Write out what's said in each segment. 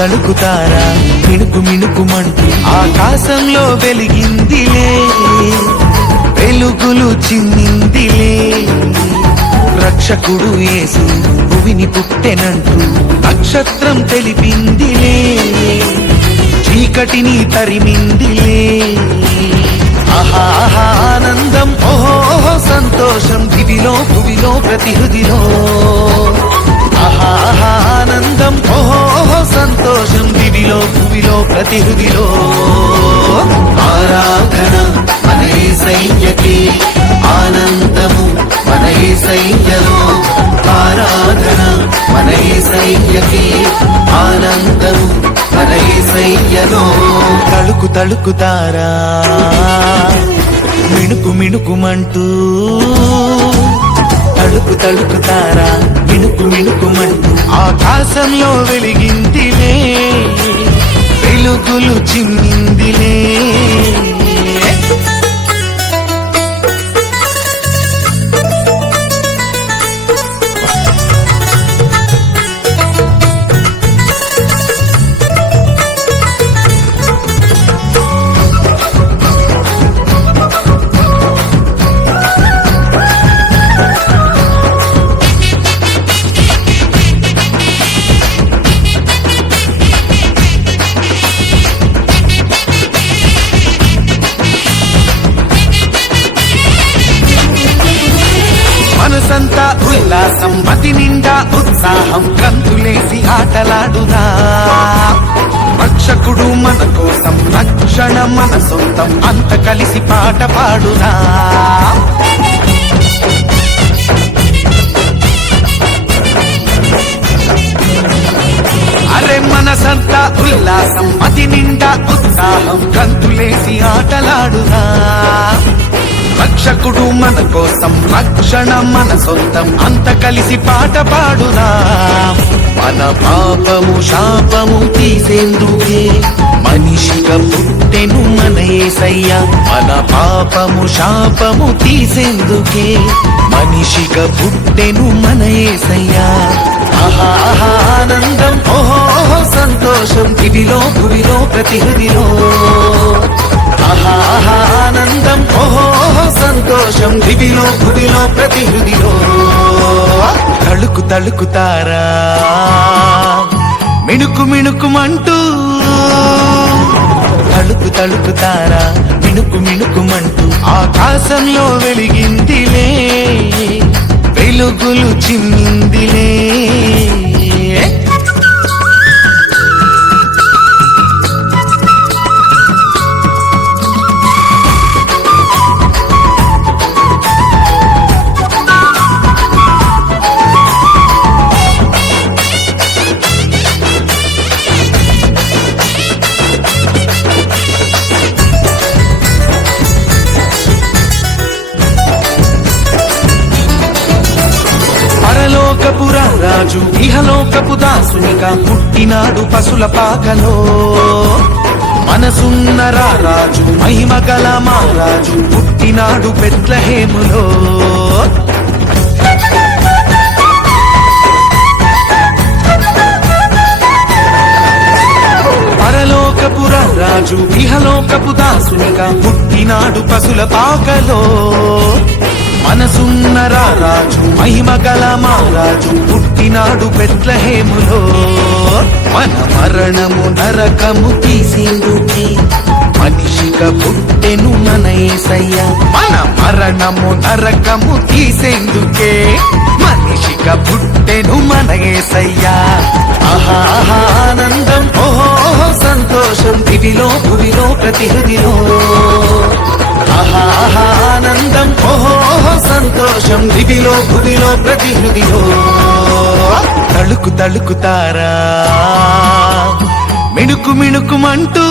తళుకుతారా మిణుకు మిణుకుమంటూ ఆకాశంలో వెలిగిందిలే, వెలుగులు చిన్నిందిలే. రక్షకుడు యేసు భువిని పుట్టెనంటూ నక్షత్రం తెలిపిందిలే, చీకటిని తరిమిందిలే. ఆహా ఆనందం ఓహో సంతోషం దివిలో భువిలో ప్రతి హృదిలో. ఆహా ఆనందం ఓహో సంతోషం దివిలో భువిలో ప్రతి హృదిలో. ఆరాధన మన యేసయ్యకే, ఆనందము మన యేసయ్యలో. ఆరాధన మన యేసయ్యకే, ఆనందము మన యేసయ్యలో. తళుకు తళుకుతారా మిణుకు మిణుకుమంటూ, తళుకు తళుకుతారా మిణుకు మిణుకుమంటూ ఆకాశంలో వెలిగిందిలే, వెలుగులు చిమ్మిందిలే. మనసంతా ఉల్లాసం మతి నిండా ఉత్సాహం, గంతులేసి ఆటలాడుదా. రక్షకుడు మన కోసం, రక్షణ మన సొంతం, అంత కలిసి పాట పాడుదా. అరే మనసంతా ఉల్లాసం మతి నిండా ఉత్సాహం, గంతులేసి ఆటలాడుదా. రక్షకుడు మన కోసం, రక్షణ మన సొంతం, అంత కలిసి పాట పాడుదా. మన పాపము శాపము తీసేందుకే మనిషిగా పుట్టెను మన యేసయ్య. మన పాపము శాపము తీసేందుకే మనిషిగా పుట్టెను మన యేసయ్య. ఆహా ఆనందం ఓహో సంతోషం దివిలో భువిలో ప్రతి హృదిలో. ఆహా ఆనందం ఓహో సంతోషం దివిలో భువిలో ప్రతి హృదిలో. తళుకు తళుకుతారా మిణుకు మిణుకుమంటూ, తళుకు తళుకుతారా మిణుకు మిణుకుమంటూ ఆకాశంలో వెలిగిందిలే, వెలుగులు చిమ్మిందిలే. రాజు ఇహలోకపు దాసునిగా పుట్టినాడు పశుల పాకలో. మనసున్న రాజు మహిమగల మహారాజు పుట్టినాడు బెత్లెహేములో. పరలోకపు రాజు ఇహలోకపు దాసునిగా పుట్టినాడు పశుల పాకలో. మనసున్న రాజు మహిమగల మహారాజు పుట్టినాడు బెత్లెహేములో. మన మరణము నరకము తీసేందుకే మనిషిగా పుట్టెను మన యేసయ్య. మన మరణము నరకము తీసేందుకే మనిషిగా పుట్టెను మన యేసయ్య. ఆహా ఆనందం ఓహో సంతోషం దివిలో భువిలో ప్రతి హృదిలో. ఆహా ఆనందం ఓహో సంతోషం దివిలో భువిలో ప్రతి హృదిలో. తళుకు తళుకుతారా మిణుకు మిణుకుమంటూ,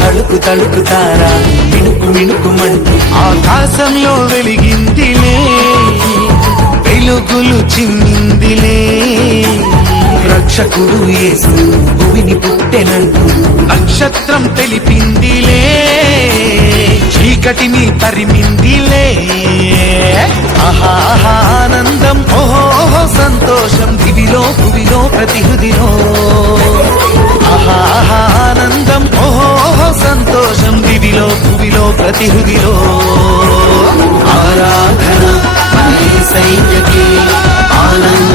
తళుకు తళుకుతారా మిణుకు మిణుకుమంటూ ఆకాశంలో వెలిగిందిలే, వెలుగులు చిమ్మిందిలే. రక్షకుడు యేసు భూమిని పుట్టెనంటూ నక్షత్రం తెలిపిందిలే, చీకటిని తరిమిందిలే. ఆహా ఆనందం ఓహో సంతోషం దివిలో భువిలో ప్రతి హృదిలో. ఆహా ఆనందం ఓహో సంతోషం దివిలో భువిలో ప్రతి హృదిలో. ఆరాధన యేసయ్యకే ఆనందం